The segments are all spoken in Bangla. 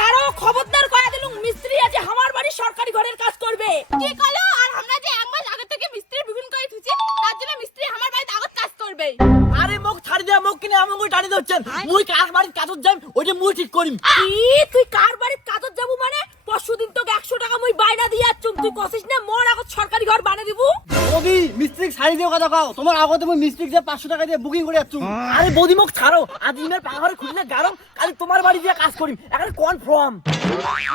ছাড়ো, খবরদার কয়া দিলুম মিস্ত্রি আজ আমার বাড়ি সরকারি ঘরের কাজ করবে। কি কলো? আর আমরা যে এক মাস আগে থেকে মিস্ত্রি বুকিং করে থুছি, তার জন্য মিস্ত্রি আমার বাড়িতে আগত কাজ করবে। আরে মুখ ছাড়ি দে, মুখ কিনে এমন করে টানি দিচ্ছেন। মুই কার বাড়ির কাজত যাই ওইটা মুই ঠিক করিম। কি তুই কার বাড়ির কাজত যাবো মানে? পরশুদিন তোকে 100 টাকা মুই বাইনা দিয়ে আছুম, তুই কছিস না মোর আগত সরকারি ঘর বানিয়ে দিব। বৌদি মিস্ত্রি ছাড়ি দিয়ে কথা কও, তোমার আগতে মই মিস্ত্রি যে 500 টাকা দিয়ে বুকিং করে যাচ্ছু। আরে বৌদি মুখ ছাড়ো, আজ ইমের পাহাড়ে খুললে গারম, কালি তোমার বাড়ি দিয়ে কাজ করিম। এখন কনফার্ম।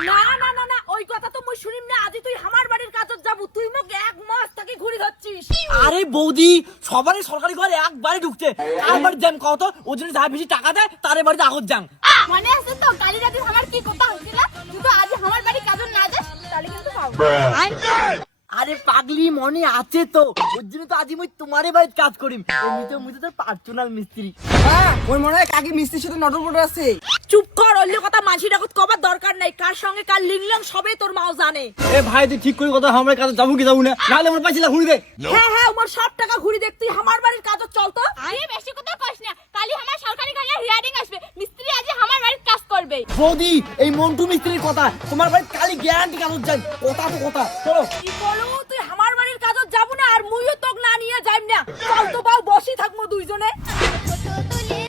না না না না, ওই কথা তো মুই শুনিম না। আজি তুই আমার বাড়ির কাজত যাবো, তুই মোক 1 মাস থেকে ঘুরি ধরছিস। আরে বৌদি সবারই সরকারি ঘরে একবারে ঢুকছে, কার বাড়ি যান কত, ওর জন্য যা বেশি টাকা দেয় তার বাড়িতে আগত যান। মনে আছে তো কালি রাতে আমার কি কথা হচ্ছিল? যদি আজ আমার বাড়ি কাজ না যাস তাহলে কিন্তু পাবো। আরে পাগলি মনে আছে তো, ওর জন্য তো আজ মুই তোমারে বাড়িতে কাজ করিম। এমনিতে মুই তো তোর পার্সোনাল মিস্ত্রি। হ্যাঁ ওই মনে হয় কাকি মিস্ত্রির সাথে নটর পটর আছে। চুপ কর, অন্য কথা মানসির আগত কবার দরকার নাই। কার সঙ্গে কার লিংলং সবে তোর মাও জানে। এ ভাই তুই ঠিক করে কথা, আমরা কাজে যাবো কি যাবো না, নাহলে আমার পাইছিলা ঘুরি দে। হ্যাঁ হ্যাঁ, আমার সব টাকা ঘুরি দেখ, তুই আমার বাড়ির কাজত চল তো। আরে বেশি কথা কইস না, কালি আমার সরকারি ঘরে হিয়ারিং আসবে, মিস্ত্রি আজ আমার বাড়িতে কাজ করবে। বৌদি এই মন্টু মিস্ত্রির কথা, তোমার বাড়িতে কালি গ্যারান্টি কাগজ যান। কথা তো কথা, চলো। কি বলো, তুই আমার বাড়ির কাজত যাবো না আর মুইও তোক না নিয়ে যাইম না। চল তো বাউ, বসি থাকবো দুইজনে।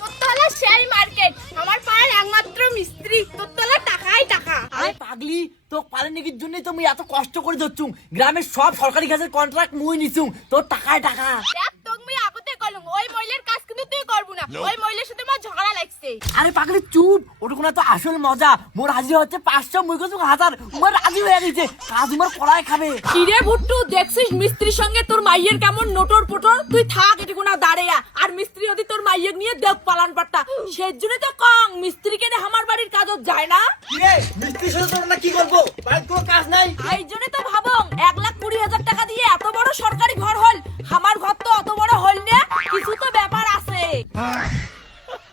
তোতলা শেয়ার মার্কেট, আমার পাড়ার একমাত্র মিস্ত্রি, তোতলা টাকাই টাকা। আরে পাগলি তো পালে নিকির জন্যই তো মুই এত কষ্ট করে যাচ্ছুম। গ্রামের সব সরকারি কাজের কন্ট্রাক্ট মুই নিছুম, তোর টাকায় টাকা। দেখ তোক মুই আগতে কলম, ওই মহিলার কাজ কিন্তু তুই করবো না, ওই মহিলার সাথে আমার ঝগড়া লাগছে। আরে পাগলি চুপ, ওটুকুনা তো আসল মজা। মোর হাজির হচ্ছে 500, মুই কছু 1000। উমার রাজি হয়ে গেছে, কাজ উমার কড়াই খাবে। কিরে ভুট্টু, দেখছিস মিস্ত্রির সঙ্গে তোর মাইয়ের কেমন নোটর পোটর? তুই থাক এটুকু না দাঁড়িয়া, আর মিস্ত্রি যদি তোর মাইয়ের নিয়ে দেখ পালান পাট্টা। সেই জন্য তো কং মিস্ত্রিকে নে আমার বাড়ির কাজত যায় না। কিরে মিস্ত্রির সাথে তোর না কি করবো, বাড়িতে কোনো কাজ নাই। এই জন্য তো ভাবং 1,20,000 টাকা দিয়ে এত বড় সরকারি ঘর হল, আমার ঘর তো অত বড় হল না, কিছু তো ব্যাপার আছে।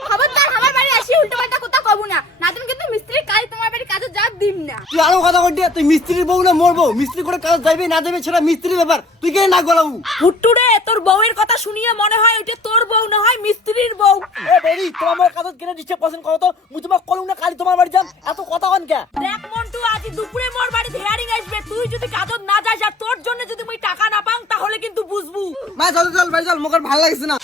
খবরদার আমার বাড়ি আসি উল্টোপাল্টা কথা কবো না, নাদিম কিন্তু মিস্ত্রির কাজ তোমার বাড়ি কাজে যা দিম না। তুই আরো কথা কর দিয়া, তুই মিস্ত্রির বউ না মোর বউ, মিস্ত্রি করে কাজ যাইবে না যাবে সেটা মিস্ত্রির ব্যাপার, তুই কেন নাক গলাবু? ভুট্টু রে, তোর বউয়ের কথা শুনিয়ে মনে হয় ওইটা তোর বউ না হয় মিস্ত্রির বউ। এ বেরি তোমার আমার কাজত কিনে দিচ্ছে পছন্দ করো তো, মুই তোমার কলম না কালি তোমার বাড়ি যাম। এত কথা কন কে? দেখ মন্টু, আজ দুপুরে মোর বাড়িতে হেয়ারিং আসবে, তুই যদি কাজত না যাস আর তোর জন্য যদি মুই টাকা না পাং তাহলে কিন্তু বুঝবু। মা চল চল ভাই চল, মোর ভালো লাগছে না।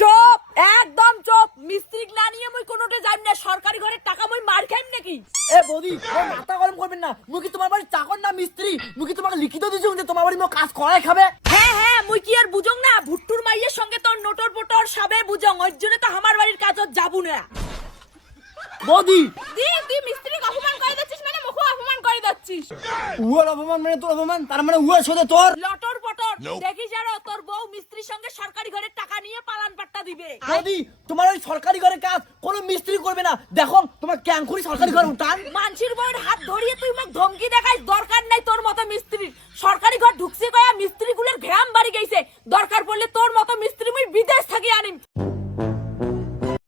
চুপ, একদম চুপ। মিস্ত্রি না নিয়ে মুই কোনোটে যাইম না, সরকারি ঘরের টাকা মুই মার খাইম নাকি? এ বৌদি ওর মাথা গরম করবেন না। মুই কি তোমার বাড়ির চাকর না মিস্ত্রি? মুই কি তোমাকে লিখিত দিছুম যে তোমার বাড়ি মো কাজ করাই খাবে? হ্যাঁ হ্যাঁ, মুই কি আর বুঝং না? ভুট্টুর মাইয়ের সঙ্গে তোর নোটর পোটর সবে বুঝং, ওই জন্য তো আমার বাড়ির কাজত যাবো না। বৌদি তুই মিস্ত্রিকে অপমান করে দিচ্ছিস মানে মুখও অপমান করে দিচ্ছিস। উয়ার অপমান মানে তোর অপমান, তার মানে উয়ার সাথে তোর। লটর পটর দেখিস আরো তোর বউ মিস্ত্রির সঙ্গে সরকারি ঘরের টাকা নিয়ে পালান পাট্টা দিবে। বৌদি তোমার ওই সরকারি ঘরের কাজ কোনো মিস্ত্রি করবে না। দেখো তোমার ক্যাঙ্কুরি সরকারি ঘর উঠান। মানসির বউয়ের হাত ধরিয়ে তুই মোক ধমকি দেখাইস, দরকার নাই তোর মতো